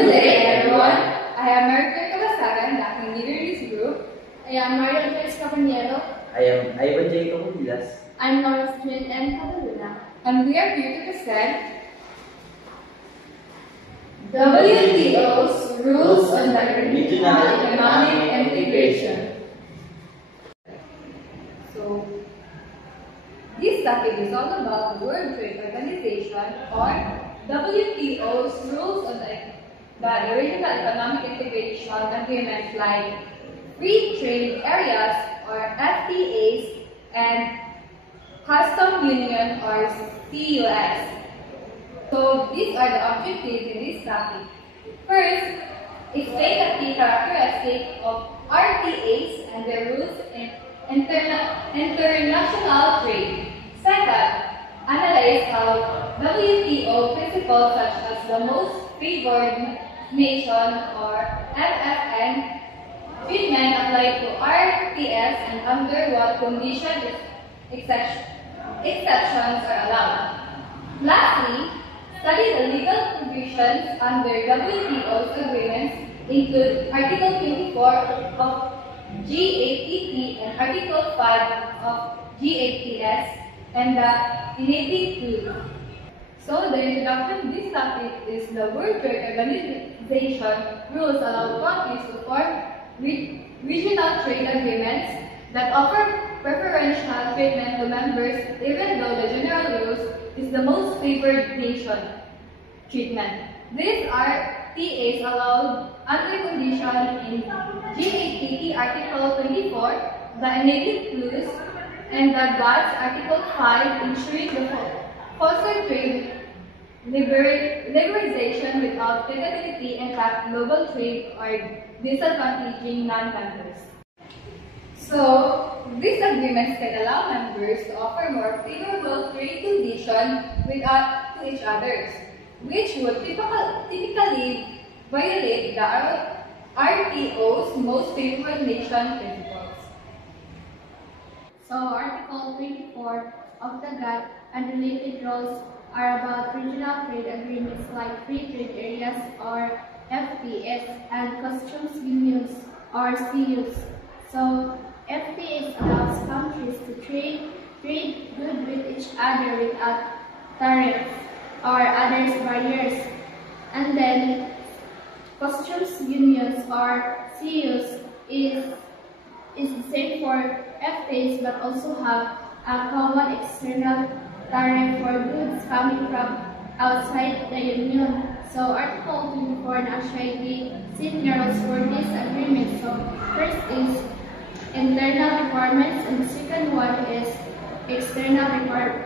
Good day, everyone. I am Margaret Calasagan, the Aking Leaders Group. I am Maria Andres Caballero. I am Ivan J. Cabanillas. I'm Norris Twin M. Cataluna. And we are here to present WTO's Rules on the Regional Economic Integration. So, this topic is all about the World Trade Organization or WTO's rules on the Regional Economic Integration agreements like Free Trade Areas or FTAs and Custom Union or CUS. So these are the objectives in this topic. First, explain the key characteristics of RTAs and their rules in international trade. Second, analyze how WTO principles such as the most favored nation or MFN treatment apply to RTS and under what conditions exceptions are allowed. Lastly, study the legal provisions under WTO's agreements include Article 24 of GATT and Article 5 of GATS and the enabling rules. So the introduction to this topic is the World Trade Organization rules allow countries to form regional trade agreements that offer preferential treatment to members even though the general rules is the most favored nation treatment. These RTAs allowed under condition in GATT Article 24, the enabling clause, and the GATS Article 5 ensuring the foster trade liberalization without credibility and global trade or disadvantaging non-members. So, these agreements can allow members to offer more favorable trade conditions to each other, which would typically violate the RTO's most favored nation principles. So Article 24 of the GATT and related rules are about regional trade agreements like Free Trade Areas or FTAs and Customs Unions or CUs. So FTAs allows countries to trade goods with each other without tariffs or other barriers. And then Customs Unions or CUs is the same for FTAs but also have a common external tariff for goods coming from outside the Union. So Article 24 actually signals for this agreement. So first is internal requirements and the second one is external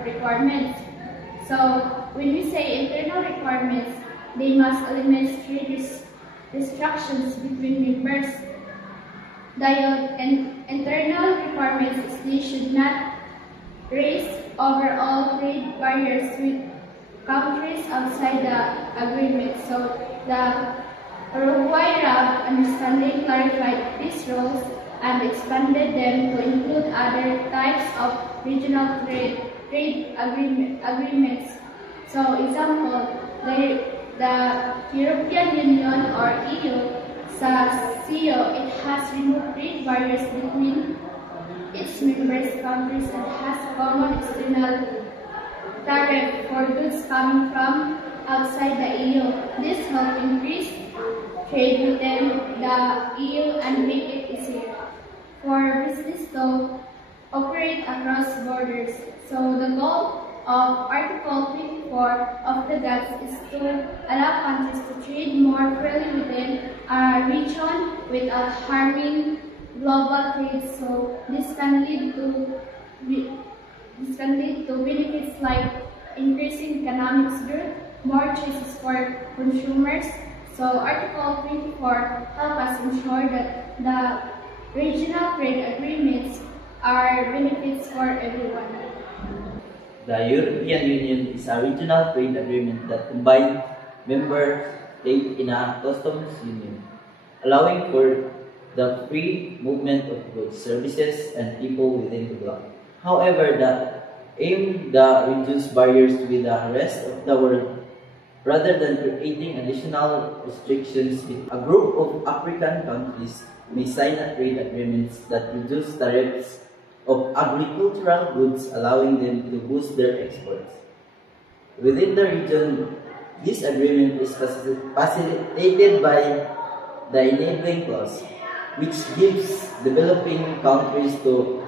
requirements. So when we say internal requirements, they must eliminate trade restrictions between members. The internal requirements is they should not raise overall trade barriers with countries outside the agreement. So the Uruguay RAB understanding clarified these rules and expanded them to include other types of regional trade agreements. So example, the European Union or EU, CU, it has removed trade barriers between its members countries and has common external tariff for goods coming from outside the EU. This helps increase trade within the EU and make it easier for business to operate across borders. So the goal of Article 24 of the GATT is to allow countries to trade more freely within a region without harming global trade. So this can lead to benefits like increasing economic growth, more choices for consumers. So Article 24 helps us ensure that the regional trade agreements are benefits for everyone. The European Union is a regional trade agreement that combines member states in a customs union, allowing for the free movement of goods, services, and people within the bloc. However, the aim to reduce barriers with the rest of the world rather than creating additional restrictions. A group of African countries may sign a trade agreements that reduce tariffs of agricultural goods, allowing them to boost their exports. Within the region, this agreement is facilitated by the enabling clause, which gives developing countries the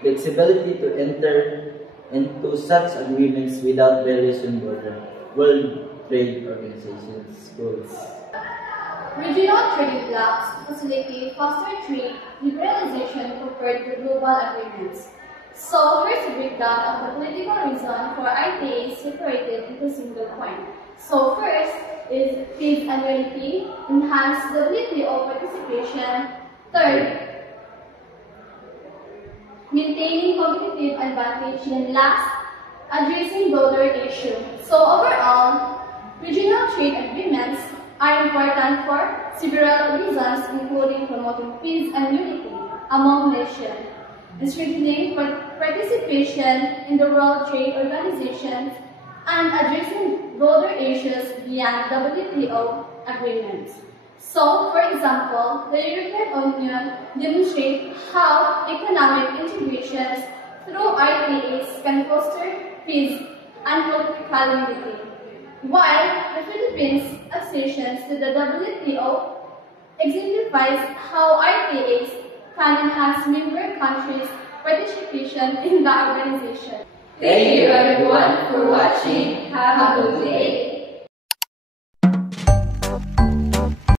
flexibility to enter into such agreements without violation of the World Trade Organization's goals. Regional trade blocs facilitate faster trade liberalization compared to global agreements. So, here's a breakdown of the political reason for ITA separated into single point. So, first is phase annuity, enhanced WTO participation. Third, maintaining competitive advantage. And last, addressing broader issue. So, overall, regional trade agreements are important for several reasons, including promoting peace and unity among nations, strengthening participation in the World Trade Organization, and addressing broader issues beyond WTO agreements. So, for example, the European Union demonstrates how economic integrations through RTAs can foster peace and political unity, while the Philippines' accessions to the WTO exemplifies how RTAs can enhance member countries' participation in the organization. Thank you everyone for watching. Have a good day.